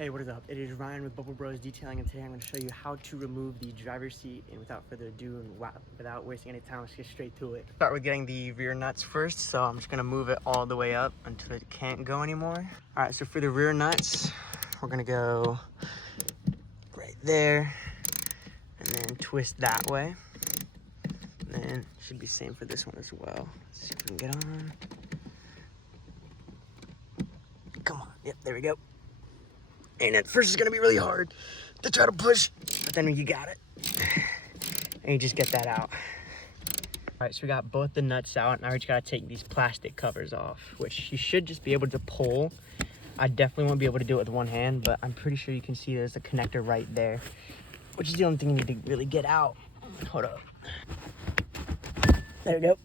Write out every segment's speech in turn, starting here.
Hey, what is up? It is Ryan with Bubble Bros Detailing, and today I'm going to show you how to remove the driver's seat. And without further ado, and without wasting any time, let's get straight to it. Start with getting the rear nuts first, so I'm just going to move it all the way up until it can't go anymore. All right, so for the rear nuts, we're going to go right there, and then twist that way. And then should be same for this one as well. Let's see if we can get on. Come on, yep, there we go. And at first it's gonna be really hard to try to push, but then you got it. And you just get that out. All right, so we got both the nuts out. Now we just gotta take these plastic covers off, which you should just be able to pull. I definitely won't be able to do it with one hand, but I'm pretty sure you can see there's a connector right there, which is the only thing you need to really get out. Hold up. There we go.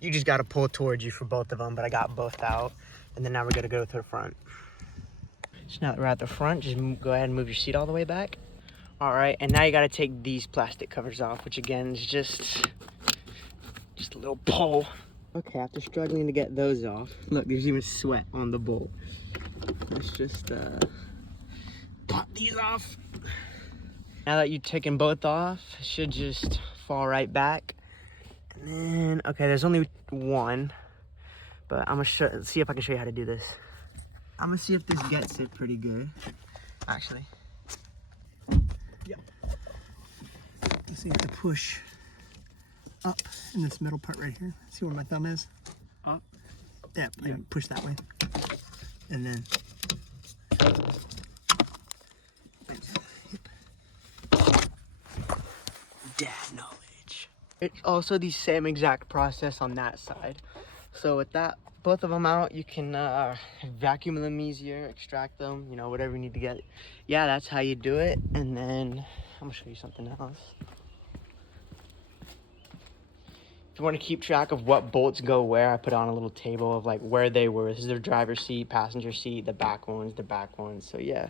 You just gotta pull towards you for both of them, but I got both out. And then now we're gonna go to the front. So now that we're at the front, just go ahead and move your seat all the way back. All right, and now you gotta take these plastic covers off, which again is just a little pull. Okay, after struggling to get those off, look, there's even sweat on the bolt. Let's just pop these off. Now that you've taken both off, it should just fall right back. And then, okay, there's only one, but I'm gonna see if I can show you how to do this. I'm gonna see if this gets it pretty good, actually. Yep. So you have to push up in this middle part right here. See where my thumb is? Up? Yeah, push that way. And then Dad knowledge. It's also the same exact process on that side. So with that, both of them out, you can vacuum them easier, extract them, you know, whatever you need to get. Yeah, that's how you do it. And then I'm gonna show you something else. If you want to keep track of what bolts go where, I put on a little table of like where they were. This is their driver's seat, passenger seat, the back ones. So yeah.